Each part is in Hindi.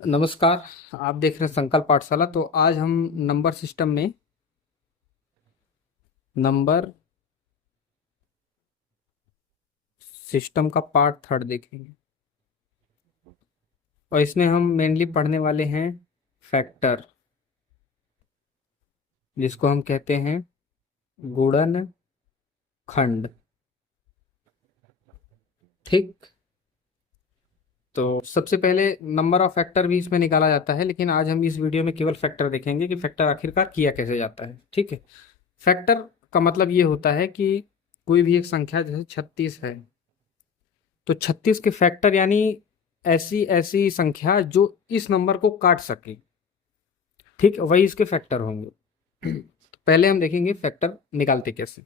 नमस्कार। आप देख रहे हैं संकल्प पाठशाला। तो आज हम नंबर सिस्टम में नंबर सिस्टम का पार्ट थर्ड देखेंगे और इसमें हम मेनली पढ़ने वाले हैं फैक्टर, जिसको हम कहते हैं गुणन खंड। ठीक। तो सबसे पहले नंबर ऑफ फैक्टर भी इसमें निकाला जाता है, लेकिन आज हम इस वीडियो में केवल फैक्टर देखेंगे कि फैक्टर आखिरकार किया कैसे जाता है। ठीक है। फैक्टर का मतलब ये होता है कि कोई भी एक संख्या, जैसे 36 है, तो 36 के फैक्टर यानी ऐसी ऐसी संख्या जो इस नंबर को काट सके। ठीक, वही इसके फैक्टर होंगे। तो पहले हम देखेंगे फैक्टर निकालते कैसे।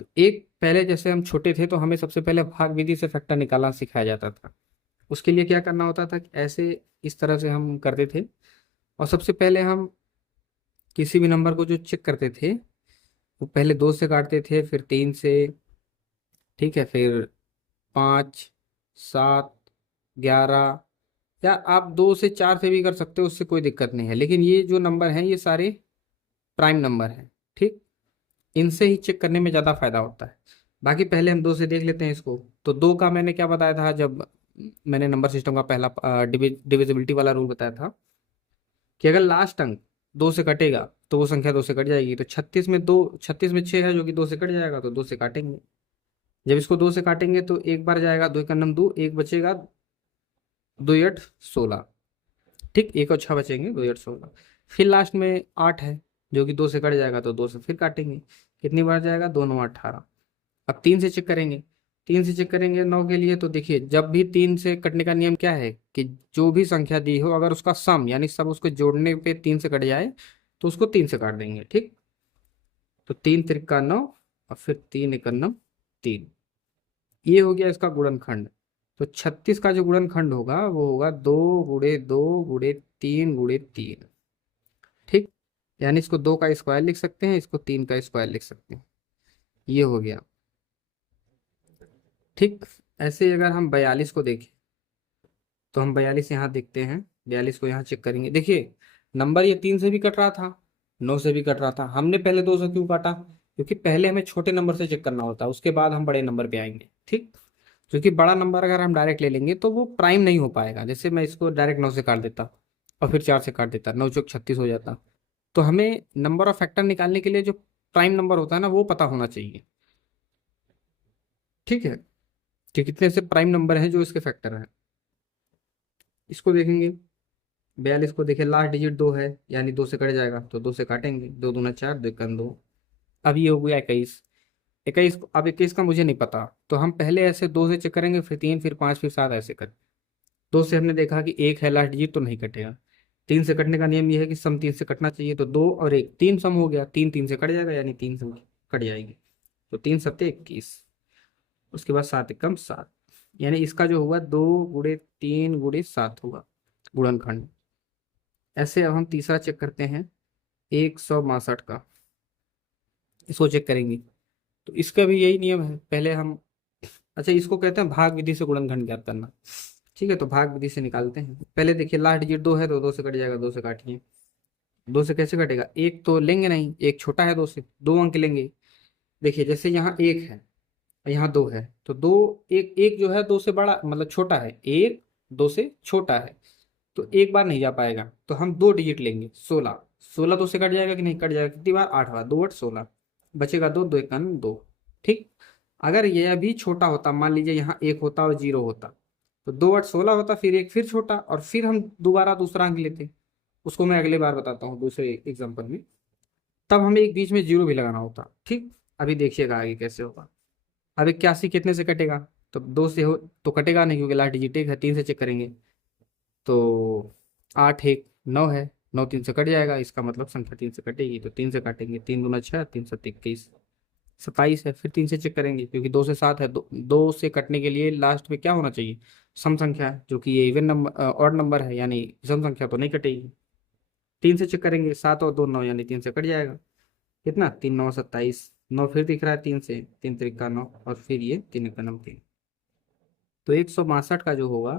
तो एक पहले जैसे हम छोटे थे तो हमें सबसे पहले भाग विधि से फैक्टर निकालना सिखाया जाता था। उसके लिए क्या करना होता था कि ऐसे इस तरह से हम करते थे। और सबसे पहले हम किसी भी नंबर को जो चेक करते थे, वो पहले 2 से काटते थे, फिर 3 से। ठीक है, फिर 5, 7, 11, या आप 2 से 4 से भी कर सकते हो, उससे कोई दिक्कत नहीं है। लेकिन ये जो नंबर हैं ये सारे प्राइम नंबर हैं। ठीक, इनसे ही चेक करने में ज़्यादा फायदा होता है। बाकी पहले हम 2 से देख लेते हैं इसको। तो 2 का मैंने क्या बताया था, जब मैंने नंबर सिस्टम का पहला डिविजिबिलिटी वाला रूल बताया था कि अगर लास्ट अंक 2 से कटेगा तो वो संख्या 2 से कट जाएगी। तो 36 में 6 है जो कि 2 से कट जाएगा, तो 2 से काटेंगे। जब इसको 2 से काटेंगे तो एक बार जाएगा, 2 का नम 2, एक बचेगा, 2 8 16। ठीक, एक और 6 बचेंगे, 2 8 16। फिर लास्ट में 8 है जो कि 2 से कट जाएगा, तो 2 से फिर काटेंगे। कितनी बार जाएगा, 2 9 18। अब 3 से चेक करेंगे। 3 से चेक करेंगे 9 के लिए। तो देखिए, जब भी 3 से कटने का नियम क्या है कि जो भी संख्या दी हो, अगर उसका सम यानी सब उसको जोड़ने पे 3 से कट जाए तो उसको 3 से काट देंगे। ठीक। तो 3 त्रिका 9 और फिर 3 एक 9 3। ये हो गया इसका गुणनखंड। तो 36 का जो गुणनखंड होगा वो होगा 2 × 2 × 3 × 3। ठीक, यानी इसको 2 का स्क्वायर लिख सकते हैं, इसको 3 का स्क्वायर लिख सकते हैं। ये हो गया। ठीक। ऐसे अगर हम 42 को देखें तो हम 42 यहाँ देखते हैं। 42 को यहाँ चेक करेंगे। देखिए, नंबर ये 3 से भी कट रहा था, 9 से भी कट रहा था। हमने पहले 2 से क्यों काटा? क्योंकि पहले हमें छोटे नंबर से चेक करना होता है, उसके बाद हम बड़े नंबर पे आएंगे। ठीक। क्योंकि बड़ा नंबर अगर हम डायरेक्ट ले लेंगे तो वो प्राइम नहीं हो पाएगा। जैसे मैं इसको डायरेक्ट 9 से काट देता और फिर 4 से काट देता, 9 चौक 36 हो जाता। तो हमें नंबर ऑफ फैक्टर निकालने के लिए जो प्राइम नंबर होता है ना, वो पता होना चाहिए। ठीक है, कि कितने से प्राइम नंबर हैं जो इसके फैक्टर हैं। इसको देखेंगे। 42 को देखें, लास्ट डिजिट 2 है, यानी 2 से कट जाएगा, तो 2 से काटेंगे। 2 दूना 4, 2 एकम 2। अब ये हो गया 21। 21, अब 21 का मुझे नहीं पता, तो हम पहले ऐसे 2 से चेक करेंगे, फिर 3, फिर 5, फिर 7, ऐसे कर। 2 से हमने देखा कि 1 है लास्ट डिजिट, तो नहीं कटेगा। 3 से कटने का नियम ये है कि सम 3 से कटना चाहिए, तो 2 और 1, 3 सम हो गया। 3 3 से कट जाएगा, यानी 3 सम कट जाएगी। तो 3 सत्ते 21। उसके बाद 7 एकम 7, यानी इसका जो हुआ 2 × 3 × 7 होगा गुणनखंड। ऐसे अब हम तीसरा चेक करते हैं, 162 का। इसको चेक करेंगे तो इसका भी यही नियम है। पहले हम, अच्छा, इसको कहते हैं भाग विधि से गुणनखंड ज्ञात करना। ठीक है, तो भाग विधि से निकालते हैं। पहले देखिए, लास्ट डिजिट 2 है तो 2 से कट जाएगा, 2 से काटिए। 2 से कैसे कटेगा, एक तो लेंगे नहीं, एक छोटा है 2 से, 2 अंक लेंगे। देखिए, जैसे यहाँ 1 है, यहाँ 2 है, तो 2, एक एक जो है 2 से बड़ा, मतलब छोटा है, एक 2 से छोटा है, तो एक बार नहीं जा पाएगा। तो हम 2 डिजिट लेंगे, 16। 16 2 से कट जाएगा कि नहीं, कट जाएगा। कितनी बार, 8 बार। 2 8 16, बचेगा 2, 2 1 2। ठीक। अगर यह भी छोटा होता, मान लीजिए यहाँ 1 होता और 0 होता, तो 2 8 16 होता, फिर एक फिर छोटा, और फिर हम दोबारा दूसरा अंक लेते। उसको मैं अगली बार बताता हूँ दूसरे एग्जाम्पल में। तब हमें एक बीच में 0 भी लगाना होता। ठीक। अभी देखिएगा आगे कैसे होगा। अब 81 कितने से कटेगा, तो 2 से हो तो कटेगा नहीं, क्योंकि लास्ट डिजिट 1 है। 3 से चेक करेंगे तो 8 1 9 है, 9 3 से कट जाएगा, इसका मतलब संख्या 3 से कटेगी, तो 3 से काटेंगे। 3 दूना 6, 3 7 21, 27 है। फिर 3 से चेक करेंगे, क्योंकि 2 से 7 है। 2 से कटने के लिए लास्ट में क्या होना चाहिए, सम संख्या है, जो कि ये इवन नंबर ऑड नंबर है, यानी सम संख्या, तो नहीं कटेगी। 3 से चेक करेंगे, 7 और 2 9, यानी 3 से कट जाएगा। कितना, 3 9 27, 9 फिर दिख रहा है 3 से, 3 3 9, और फिर ये 3 1 3। तो 162 का जो होगा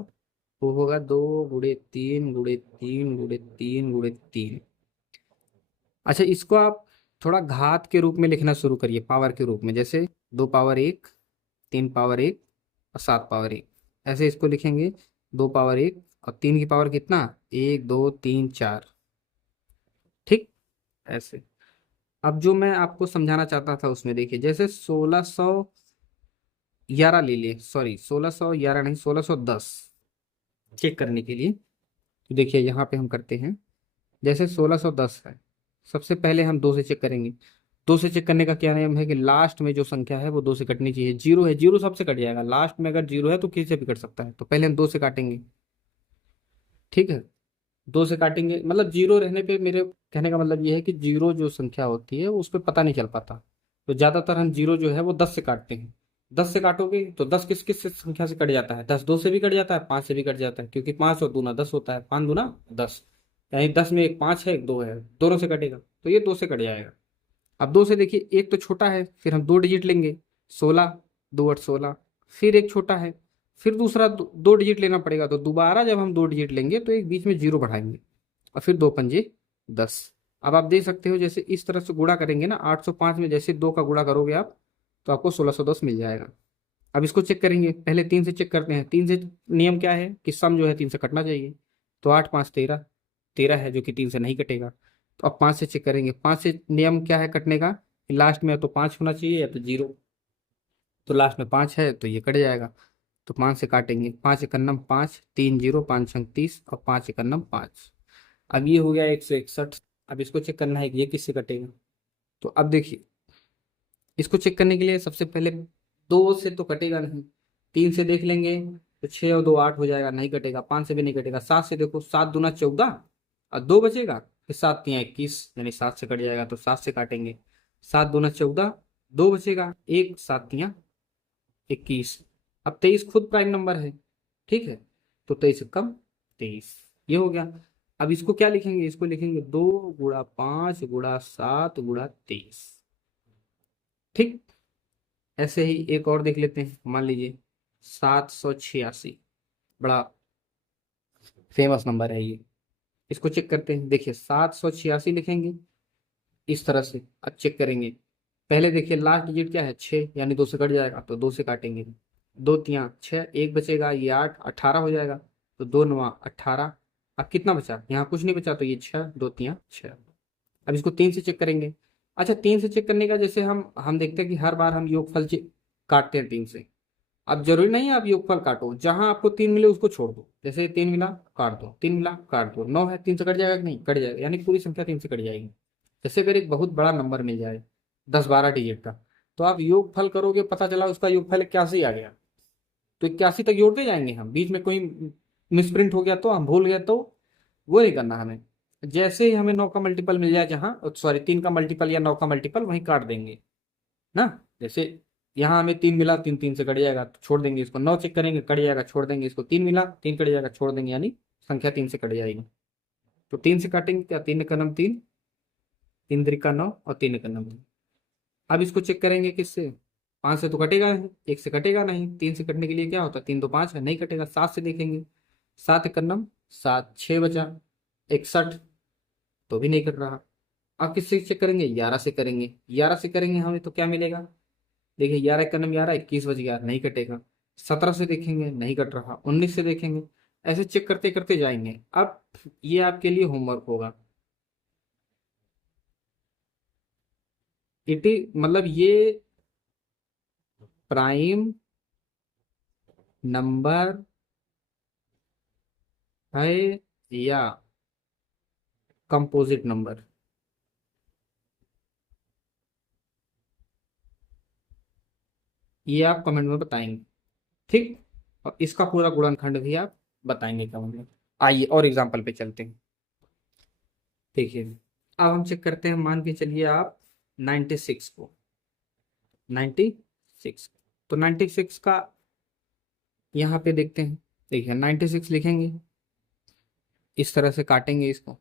वो होगा 2 × 3 × 3 × 3 × 3। अच्छा, इसको आप थोड़ा घात के रूप में लिखना शुरू करिए, पावर के रूप में, जैसे 2 पावर 1, 3 पावर 1 और 7 पावर 1। ऐसे इसको लिखेंगे, 2 पावर 1 और 3 की पावर कितना, 1 2 3 4। ठीक, ऐसे। अब जो मैं आपको समझाना चाहता था उसमें देखिए, जैसे 1611 ले लिए, सॉरी 1611 नहीं, 1610 चेक करने के लिए। तो देखिए यहाँ पे हम करते हैं, जैसे 1610 है, सबसे पहले हम 2 से चेक करेंगे। 2 से चेक करने का क्या नियम है कि लास्ट में जो संख्या है वो 2 से कटनी चाहिए। जीरो है, जीरो सबसे कट जाएगा, लास्ट में अगर जीरो है तो किसी से भी कट सकता है, तो पहले हम 2 से काटेंगे। ठीक है, 2 से काटेंगे, मतलब जीरो रहने पे, मेरे कहने का मतलब ये है कि जीरो जो संख्या होती है उस पर पता नहीं चल पाता, तो ज्यादातर हम जीरो जो है वो 10 से काटते हैं। 10 से काटोगे तो 10 किस किस संख्या से कट जाता है, 10 2 से भी कट जाता है, 5 से भी कट जाता है, क्योंकि 5 और दूना 10 होता है, 5 दूना 10, यानी 10 में एक 5 है एक 2 है, दोनों से कटेगा, तो ये 2 से कट जाएगा। अब 2 से देखिए, एक तो छोटा है, फिर हम 2 डिजिट लेंगे, 16, 2 8 16। फिर एक छोटा है, फिर दूसरा 2 डिजिट लेना पड़ेगा, तो दोबारा जब हम 2 डिजिट लेंगे तो एक बीच में जीरो बढ़ाएंगे, और फिर 2 पंजे 10। अब आप देख सकते हो, जैसे इस तरह से गुणा करेंगे ना, 805 में जैसे 2 का गुणा करोगे आप, तो आपको 1610 मिल जाएगा। अब इसको चेक करेंगे, पहले 3 से चेक करते हैं। 3 से नियम क्या है कि सम जो है 3 से कटना चाहिए, तो 8 5 13, 13 है जो कि 3 से नहीं कटेगा। तो अब 5 से चेक करेंगे, 5 से नियम क्या है कटने का, कि लास्ट में या तो 5 होना चाहिए या तो जीरो, तो लास्ट में 5 है तो ये कट जाएगा। तो 5 से काटेंगे, 5 × 5 = 5, 3 0 5 × 30 और 5 × 5। अब ये हो गया 161। अब इसको चेक करना है कि ये किससे कटेगा। तो अब देखिए, इसको चेक करने के लिए सबसे पहले 2 से तो कटेगा नहीं, 3 से देख लेंगे, तो 6 और 2 8 हो जाएगा, नहीं कटेगा। 5 से भी नहीं कटेगा। 7 से देखो, 7 दूना 14 और 2 बचेगा, फिर 7 तियाँ 21, यानी 7 से कट जाएगा, तो 7 से काटेंगे। 7 दूना 14, 2 बचेगा, एक 7 तियाँ 21। अब 23 खुद प्राइम नंबर है, ठीक है, तो 23 से कम 23, ये हो गया। अब इसको क्या लिखेंगे, इसको लिखेंगे 2 × 5 × 7 × 23। ठीक, ऐसे ही एक और देख लेते हैं, मान लीजिए 786, बड़ा फेमस नंबर है ये। इसको चेक करते हैं, देखिए 786 लिखेंगे इस तरह से। अब चेक करेंगे, पहले देखिए लास्ट डिजिट क्या है, 6, यानी 2 से कट जाएगा, तो 2 से काटेंगे। 2 तियाँ 6, एक बचेगा, ये 8 18 हो जाएगा, तो 2 9 18। अब कितना बचा, यहाँ कुछ नहीं बचा, तो ये 6, 2 तियाँ 6। अब इसको 3 से चेक करेंगे। अच्छा, 3 से चेक करने का, जैसे हम देखते हैं कि हर बार हम योगफल काटते हैं 3 से। अब जरूरी नहीं है आप योगफल काटो, जहां आपको 3 मिले उसको छोड़ दो, जैसे 3 मिला काट दो, 3 मिला काट दो, 9 है, 3 से कट जाएगा कि नहीं, कट जाएगा, यानी पूरी संख्या 3 से कट जाएगी। जैसे अगर एक बहुत बड़ा नंबर मिल जाए 10 12 डिजिट का, तो आप योगफल करोगे, पता चला उसका योगफल 81 आ गया, तो 81 तक जोड़ते जाएंगे हम, बीच में कोई मिसप्रिंट हो गया तो, हम भूल गए तो, वो नहीं करना हमें। जैसे ही हमें 9 का मल्टीपल मिल जाए, जहाँ सॉरी 3 का मल्टीपल या 9 का मल्टीपल, वहीं काट देंगे ना। जैसे यहाँ हमें 3 मिला, 3 3 से कट जाएगा, तो छोड़ देंगे इसको। 9 चेक करेंगे, कट जाएगा, छोड़ देंगे इसको। 3 मिला, 3 कट जाएगा, छोड़ देंगे, यानी संख्या 3 से कट जाएगी। तो 3 से काटेंगे क्या, 3 का नम 3, 3 का 9 और 3 का नम 3। अब इसको चेक करेंगे किससे, 5 से तो कटेगा नहीं, 1 से कटेगा नहीं, 3 से कटने के लिए क्या होता है, 3 2 5 है, नहीं कटेगा। 7 से देखेंगे, 7 का नम 7, 6 बचा, 61, तो भी नहीं कट रहा। अब किससे चेक करेंगे, 11 से करेंगे। 11 से करेंगे हमें तो क्या मिलेगा, देखिए 11 का नम 11, 21 बच गया, नहीं कटेगा। 17 से देखेंगे, नहीं कट रहा। 19 से देखेंगे, ऐसे चेक करते करते जाएंगे। अब ये आपके लिए होमवर्क होगा। इट मतलब ये प्राइम नंबर है या कंपोजिट नंबर, ये आप कमेंट में बताएंगे। ठीक, और इसका पूरा गुणनखंड भी आप बताएंगे कमेंट में। आइए और एग्जाम्पल पे चलते हैं। देखिए, अब हम चेक करते हैं, मान के चलिए आप 96 को, 96, तो 96 का यहाँ पे देखते हैं। देखिए 96 लिखेंगे, इस तरह से काटेंगे इसको।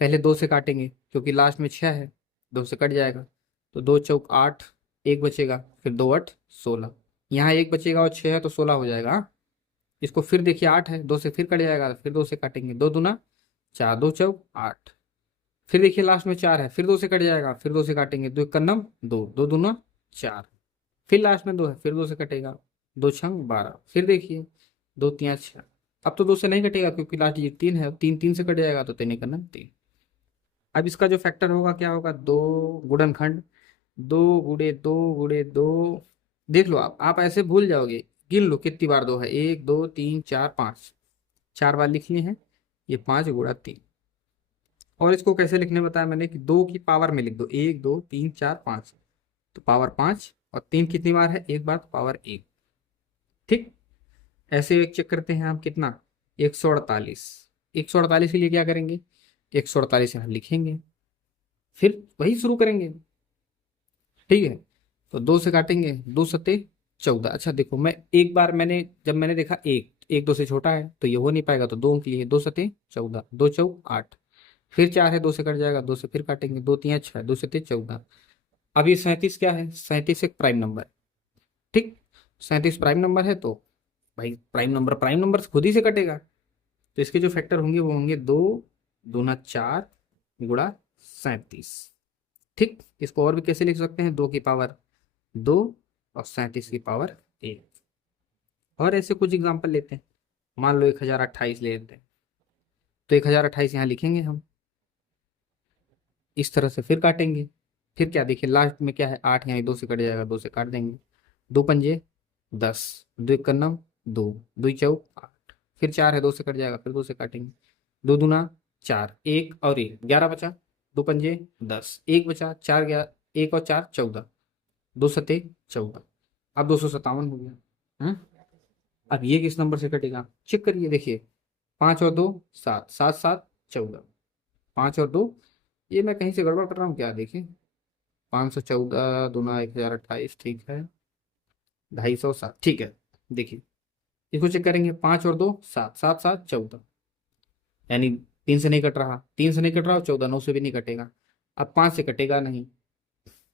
पहले 2 से काटेंगे, क्योंकि लास्ट में 6 है, 2 से कट जाएगा, तो 2 चौक 8, एक बचेगा, फिर 2 8 16। यहाँ एक बचेगा और 6 है, तो 16 हो जाएगा, हाँ? इसको फिर देखिए 8 है, 2 से फिर कट जाएगा, फिर 2 से काटेंगे, 2 दूना 4, 2 चौक 8। फिर देखिए लास्ट में 4 है, फिर 2 से कट जाएगा, फिर 2 से काटेंगे, 2 एक नम 2, 2 दूना 4। फिर लास्ट में 2 है, फिर 2 से कटेगा, 2 छंग 12। फिर देखिए 2 3 6। अब तो 2 से नहीं कटेगा क्योंकि लास्ट डिजिट 3 है, 3 3 से कट जाएगा तो 3 एक नम 3। अब इसका जो फैक्टर होगा क्या होगा, 2 गुणनखंड, 2 गुणे 2 देख लो आप ऐसे भूल जाओगे। गिन लो कितनी बार 2 है, 1 2 3 4 5, 4 बार लिख लिए हैं। ये 5 गुणा 3। और इसको कैसे लिखने बताया मैंने कि 2 की पावर में लिख दो, 1 2 3 4 5, तो पावर 5। और 3 कितनी बार है, एक बार, तो पावर 1। ठीक। ऐसे एक चेक करते हैं हम कितना, 148। 148 के लिए क्या करेंगे, 148 यहाँ लिखेंगे, फिर वही शुरू करेंगे। ठीक है, तो 2 से काटेंगे, 2 सत्ते 14। अच्छा देखो, मैं एक बार जब मैंने देखा एक एक 2 से छोटा है तो ये हो नहीं पाएगा, तो 2 के लिए 2 सत्ते 14, 2 चौक 8। फिर 4 है, 2 से कट जाएगा, 2 से फिर काटेंगे, 2 3 6, 2 सत्ते 14। अब ये 37 क्या है, 37 एक प्राइम नंबर। ठीक, 37 प्राइम नंबर है तो भाई प्राइम नंबर खुद ही से कटेगा। तो इसके जो फैक्टर होंगे वो होंगे 2 दूना 4 गुणा 37। ठीक, इसको और भी कैसे लिख सकते हैं, 2 की पावर 2 और 37 की पावर 1। और ऐसे कुछ एग्जांपल लेते हैं, मान लो 1028 ले लेते हैं, तो 1028 यहाँ लिखेंगे हम इस तरह से, फिर काटेंगे। फिर क्या देखिए लास्ट में क्या है, 8 यहाँ 2 से कट जाएगा, 2 से काट देंगे, 2 पंजे 10, 2 एक नम 2, 2 चौक 8। फिर 4 है, 2 से कट जाएगा, फिर 2 से काटेंगे, 2 दूना 4, 1 और 1 11 बचा, 2 पंजे 10, 1 बचा, 4 गया, 1 और 4 14, 2 सत्ते 14। अब 257 हो गया। अब ये किस नंबर से कटेगा, चेक करिए, देखिए 5 और 2 7, 7 7 14, 5 और 2, ये मैं कहीं से गड़बड़ कर रहा हूँ क्या, देखिए 514 दूना 1028, ठीक है, 250 ठीक है। देखिए इसको चेक करेंगे, 5 और 2 7, 7 7 14, यानी 3 से नहीं कट रहा, 3 से नहीं कट रहा, और 14 9 से भी नहीं कटेगा। अब 5 से कटेगा नहीं।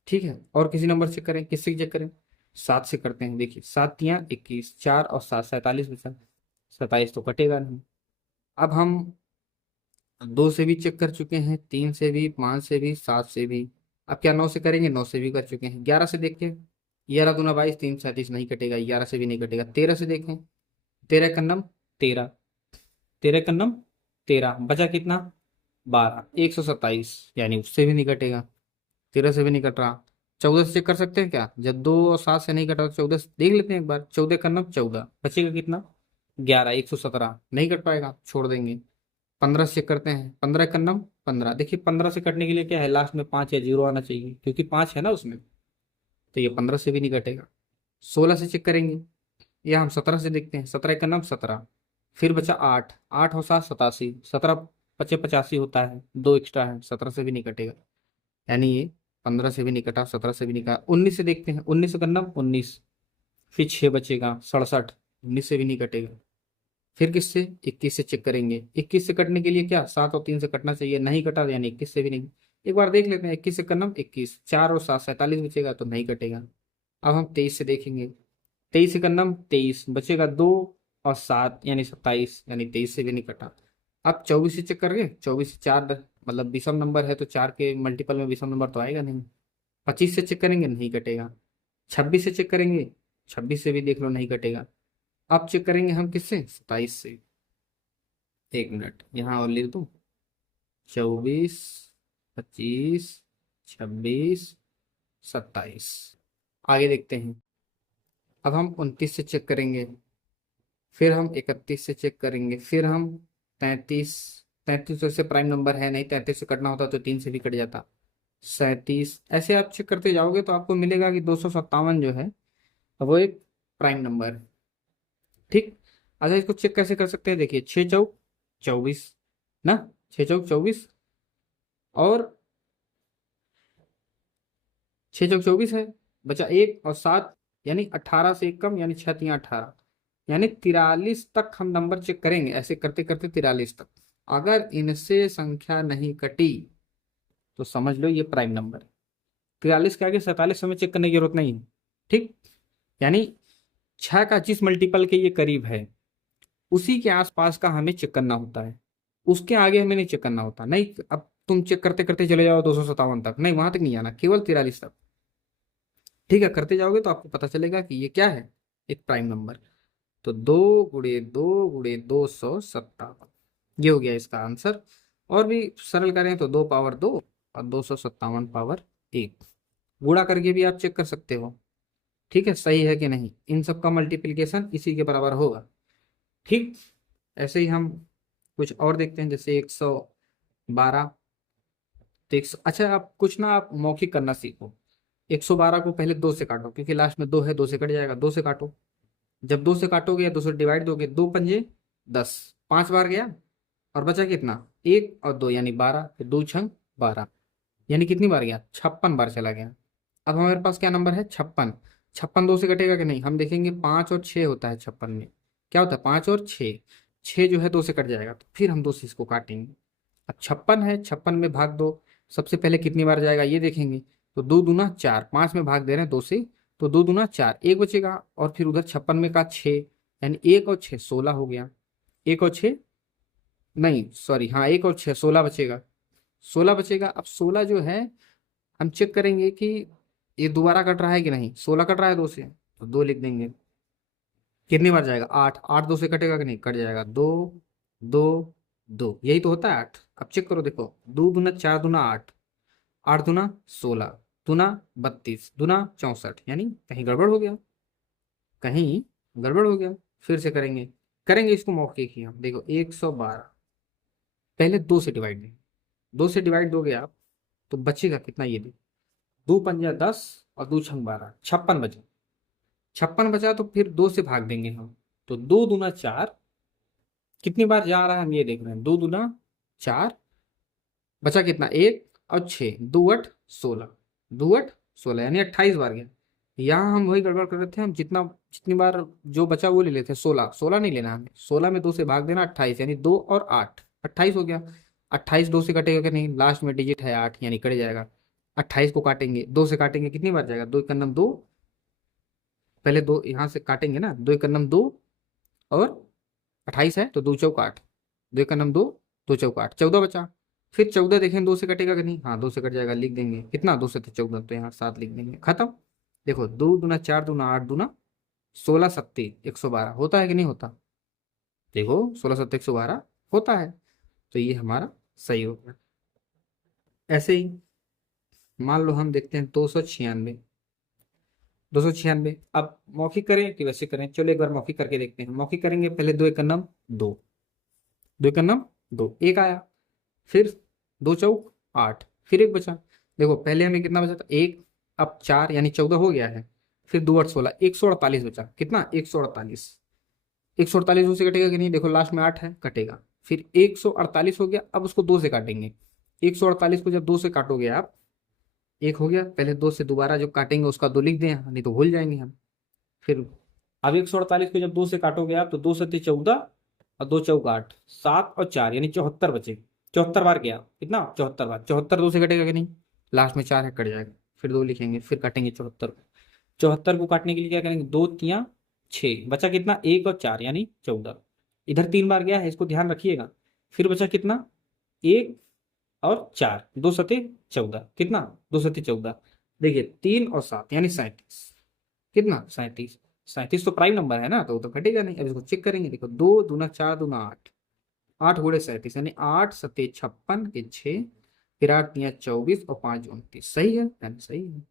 ठीक है, और किसी नंबर से चेक करें, किससे चेक करें, 7 से करते हैं। देखिए 7 तियाँ 21, 4 और 7 47 बचा, 27 तो कटेगा नहीं। अब हम 2 से भी चेक कर चुके हैं, 3 से भी, 5 से भी, 7 से भी। अब क्या 9 से करेंगे, 9 से भी कर चुके हैं। 11 से देखिए, 11 दूना 22, 3 37 नहीं कटेगा, 11 से भी नहीं कटेगा। 13 से देखें, 13 कन्नम 13, 13 कन्नम 13, बचा कितना 12, 127, यानी उससे भी नहीं कटेगा, 13 से भी नहीं कट रहा। 14 से चेक कर सकते हैं क्या, जब 2 और 7 से नहीं कटा तो 14 से देख लेते हैं एक बार, 14 कन्नम 14, बचेगा कितना 11, 117, नहीं कट पाएगा, छोड़ देंगे। 15 से चेक करते हैं, 15 का नम 15, देखिए 15 से कटने के लिए क्या है, लास्ट में 5 या 0 आना चाहिए, क्योंकि 5 है ना उसमें, तो ये 15 से भी नहीं कटेगा। 16 से चेक करेंगे, या हम 17 से देखते हैं, 17 का नम 17, फिर बचा 8, 8 और 7 87, 17 पचे 85 होता है, 2 एक्स्ट्रा है, 17 से भी नहीं कटेगा, यानी ये 15 से भी नहीं कटा, 17 से भी नहीं कटा। 19 से देखते हैं, 19 का नम 19, फिर 6 बचेगा 67, 19 से भी नहीं कटेगा। फिर किससे, 21 से चेक करेंगे, 21 से कटने के लिए क्या 7 और 3 से कटना चाहिए, नहीं कटा, यानी 21 से भी नहीं। एक बार देख लेते हैं, 21 से करना 21, 4 और 7 47 बचेगा, तो नहीं कटेगा। अब हम 23 से देखेंगे, 23 से करना 23, बचेगा 2 और 7, यानी 27, यानी 23 से भी नहीं कटा। अब 24 से चेक करेंगे, 24 से 4 मतलब विषम नंबर है, तो 4 के मल्टीपल में विषम नंबर तो आएगा नहीं। 25 से चेक करेंगे, नहीं कटेगा। 26 से चेक करेंगे, 26 से भी देख लो नहीं कटेगा। अब चेक करेंगे हम किससे, 27 से। 1 मिनट यहाँ और लिख दूँ, 24 25 26 27। आगे देखते हैं, अब हम 29 से चेक करेंगे, फिर हम 31 से चेक करेंगे, फिर हम 33, 33 तो से प्राइम नंबर है नहीं, 33 से कटना होता तो 3 से भी कट जाता। 37, ऐसे आप चेक करते जाओगे तो आपको मिलेगा कि 257 जो है वो एक प्राइम नंबर है। ठीक। अच्छा इसको चेक कैसे कर सकते हैं, देखिए 6 चौक 24 ना, 6 चौक 24, और 6 चौक 24 है, बचा 1 और 7, यानी 18 से एक कम, यानी 6 तियाँ 18, यानी 43 तक हम नंबर चेक करेंगे, ऐसे करते करते 43 तक। अगर इनसे संख्या नहीं कटी तो समझ लो ये प्राइम नंबर है। 43 के आगे 47 हमें चेक करने की जरूरत नहीं है। ठीक, यानी 6 का जिस मल्टीपल के ये करीब है उसी के आसपास का हमें चेक करना होता है, उसके आगे हमें नहीं चेक करना होता। नहीं अब तुम चेक करते करते चले जाओ 257 तक, नहीं वहां तक नहीं आना, केवल 43 तक। ठीक है, करते जाओगे तो आपको पता चलेगा कि ये क्या है, एक प्राइम नंबर। तो 2 × 2 × 257, ये हो गया इसका आंसर। और भी सरल करें तो 2 पावर 2 और 257 पावर 1, गुणा करके भी आप चेक कर सकते हो। ठीक है, सही है कि नहीं, इन सब का मल्टीप्लिकेशन इसी के बराबर होगा। ठीक, ऐसे ही हम कुछ और देखते हैं, जैसे 112। तो अच्छा, आप कुछ ना आप मौखिक करना सीखो। 112 को पहले 2 से काटो, क्योंकि लास्ट में 2 है, 2 से कट जाएगा, 2 से काटो। जब 2 से काटोगे या 2 से डिवाइड दोगे, 2 पंजे 10, 5 बार गया, और बचा कितना, 1 और 2 यानी 12, फिर 2 × 12 यानी कितनी बार गया, 56 बार चला गया। अब हमारे पास क्या नंबर है, 56। 56 2 से कटेगा कि नहीं, हम देखेंगे 5 और 6 होता है 56 में। क्या होता है, 5 और 6, 6 जो है 2 से कट जाएगा, तो फिर हम 2 से इसको काटेंगे। अब 56 है, 56 में भाग दो, सबसे पहले कितनी बार जाएगा ये देखेंगे। तो 2 दूना 4, 5 में भाग दे रहे हैं 2 से, तो 2 दूना 4, एक बचेगा, और फिर उधर 56 में का 6, यानी 1 और 6 16 हो गया। 1 और 6, नहीं सॉरी, हाँ 1 और 6 16 बचेगा, 16 बचेगा। अब 16 जो है हम चेक करेंगे कि ये दोबारा कट रहा है कि नहीं, 16 कट रहा है 2 से, तो 2 लिख देंगे। कितनी बार जाएगा, 8, 8 2 से कटेगा कि नहीं, कट जाएगा, 2 2 2, यही तो होता है 8। अब चेक करो, देखो 2 दूना 4 दूना 8, 8 दूना 16, दूना 32, दूना 64, यानी कहीं गड़बड़ हो गया, कहीं गड़बड़ हो गया। फिर से करेंगे, करेंगे इसको मौखिक ही हम। देखो 112 पहले 2 से डिवाइड देंगे, 2 से डिवाइड दोगे आप तो बचेगा कितना, ये देखो 2 पंजा 10 और 2 × 12, 56 बचे। 56 बचा तो फिर 2 से भाग देंगे हम, तो 2 दूना 4, कितनी बार जा रहा है हम ये देख रहे हैं, 2 दूना 4, बचा कितना, 1 और 6, 2 8 16, 2 8 16 यानी 28 बार गया। यहाँ हम वही गड़बड़ कर रहे थे, हम जितनी बार जो बचा वो ले लेते हैं, 16, 16 नहीं लेना हमें, 16 में 2 से भाग देना, 28, यानी 2 और 8, 28 हो गया। 28 2 से कटेगा कि नहीं, लास्ट में डिजिट है 8, यानी कट जाएगा। 28 को काटेंगे, 2 से काटेंगे, कितनी बार जाएगा, 2 × 2, पहले 2 यहाँ से काटेंगे ना, 2 × 2 और 28 है तो 2 × 4 8, 2 × 2 2 × 4 8, 14 बचा। फिर 14 देखें 2 से कटेगा कि नहीं, हाँ 2 से कट जाएगा, लिख देंगे कितना, 2 से थे 14, तो यहाँ 7 लिख देंगे, खत्म। देखो 2 दूना 4 दूना 8 दूना 16 सत्ती 112 होता है कि नहीं होता, देखो 16 7 112 होता है। तो ये हमारा सही हो गया। ऐसे ही मान लो हम देखते हैं 296। 296, अब मौखिक करें कि वैसे करें, चलो एक बार मौखिक करके देखते हैं। मौखिक करेंगे, पहले 2 × 2, 2 × 2 एक आया, फिर 2 × 4 8, फिर एक बचा। देखो पहले हमें कितना बचा था, एक, अब 4 यानी 14 हो गया है, फिर 2 8 16, 148 बचा, कितना, 148। 148 से कटेगा कि नहीं, देखो लास्ट में 8 है, कटेगा। फिर 148 हो गया, अब उसको 2 से काटेंगे। 148 को जब 2 से काटोगे आप, एक हो गया, पहले 2 से दोबारा जो काटेंगे उसका 2 लिख दें, नहीं तो भूल जाएंगे हम। फिर अब 148 को जब 2 से काटोगे आप, तो 2 सत्ते 14 और 2 × 4 8, 7 और 4 यानी 74 बचे। 74 बार गया, कितना, 74 बार। 74 2 से कटेगा कि नहीं, लास्ट में 4 है, कट जाएगा, फिर 2 लिखेंगे, फिर काटेंगे 74 को। 74 को काटने के लिए क्या करेंगे, 2 × 3 = 6, बचा कितना, 1 और 4 यानी 14। इधर 3 बार गया है, इसको ध्यान रखिएगा। फिर बचा कितना, 1 और 4, 2 सत्ते 14, कितना, 2 सत्ते 14। देखिए 3 और 7 यानी 37, कितना, 37। 37 तो प्राइम नंबर है ना, तो वो तो घटेगा नहीं। अब इसको चेक करेंगे, देखो 2 दूना 4 दूना 8, 8 × 37 यानी 8 × 7 = 56 के 6, फिर 8 × 3 = 24 और 5 × 29, सही है, यानी सही है।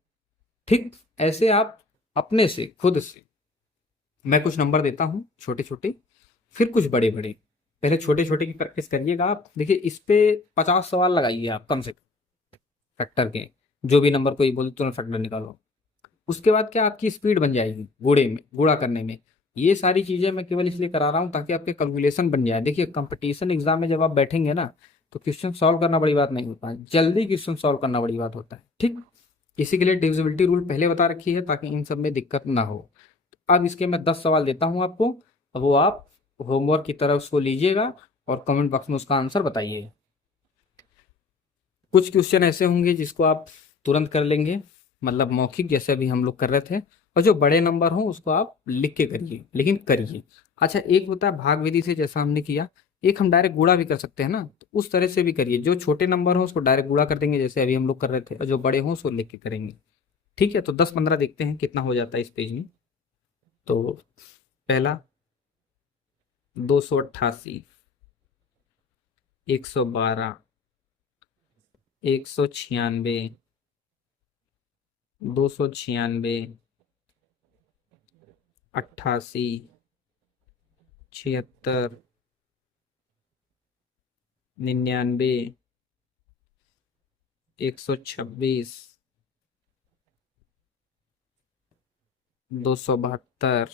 ठीक, ऐसे आप अपने से खुद से, मैं कुछ नंबर देता हूँ छोटे छोटे, फिर कुछ बड़े बड़े, पहले छोटे छोटे की प्रैक्टिस करिएगा आप। देखिए इस पे 50 सवाल लगाइए आप कम से कम, फैक्टर के, जो भी नंबर कोई बोले तुरंत फैक्टर निकालो। उसके बाद क्या, आपकी स्पीड बन जाएगी गुणा करने में। ये सारी चीजें मैं केवल इसलिए करा रहा हूँ ताकि आपके कैलकुलेशन बन जाए। देखिए कंपटीशन एग्जाम में जब आप बैठेंगे ना, तो क्वेश्चन सॉल्व करना बड़ी बात नहीं होता है, जल्दी क्वेश्चन सॉल्व करना बड़ी बात होता है। ठीक, इसी के लिए डिविजिबिलिटी रूल पहले बता रखी है ताकि इन सब में दिक्कत ना हो। अब इसके मैं 10 सवाल देता हूँ आपको, अब वो आप होमवर्क की तरफ उसको लीजिएगा और कमेंट बॉक्स में उसका आंसर बताइएगा। कुछ क्वेश्चन ऐसे होंगे जिसको आप तुरंत कर लेंगे, मतलब मौखिक जैसे अभी हम लोग कर रहे थे, और जो बड़े नंबर हो उसको आप लिख के करिए, लेकिन करिए। अच्छा, एक होता है भाग विधि से जैसा हमने किया, एक हम डायरेक्ट गुणा भी कर सकते हैं ना, तो उस तरह से भी करिए। जो छोटे नंबर हो उसको डायरेक्ट गुणा कर देंगे जैसे अभी हम लोग कर रहे थे, और जो बड़े हो उसको लिख के करेंगे। ठीक है, तो 10-15 देखते हैं कितना हो जाता है इस पेज में। तो पहला 288, 112, 196, 296, 88, 76, 99, 126, 272,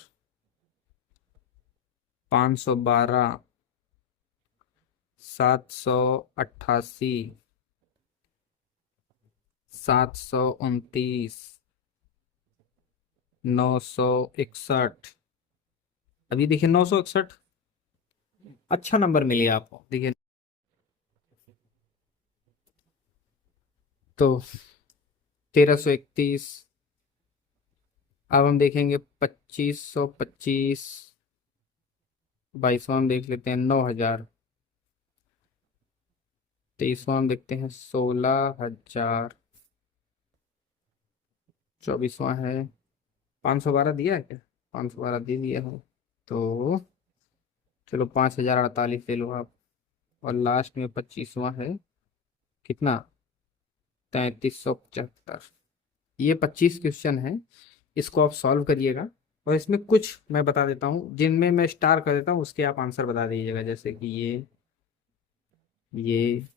512, 788, 729, 961। अभी देखिए 961 अच्छा नंबर मिल गया आपको, देखिए। तो 1331। अब हम देखेंगे 2525। 22वां हम देख लेते हैं 9000। 23वां हम देखते हैं 16,000। 24वां है 512 दिया है क्या? 512 दे दिया है। तो चलो 5048 ले लो आप। और लास्ट में 25वां है कितना? 3375। ये 25 क्वेश्चन है, इसको आप सॉल्व करिएगा। और इसमें कुछ मैं बता देता हूँ जिनमें मैं स्टार कर देता हूँ, उसके आप आंसर बता दीजिएगा, जैसे कि ये ये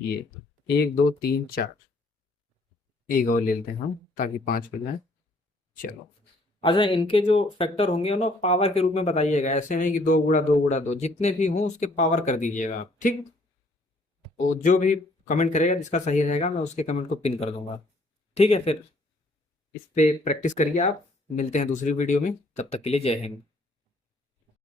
ये 1 2 3 4। एक और ले लेते हैं हम ताकि 5 हो जाए। चलो। अच्छा, इनके जो फैक्टर होंगे ना पावर के रूप में बताइएगा, ऐसे नहीं कि 2 गुणा 2 गुणा 2, जितने भी हों उसके पावर कर दीजिएगा आप, ठीक। वो जो भी कमेंट करेगा जिसका सही रहेगा मैं उसके कमेंट को पिन कर दूंगा। ठीक है, फिर इस पे प्रैक्टिस करिए आप। मिलते हैं दूसरी वीडियो में, तब तक के लिए जय हिंद।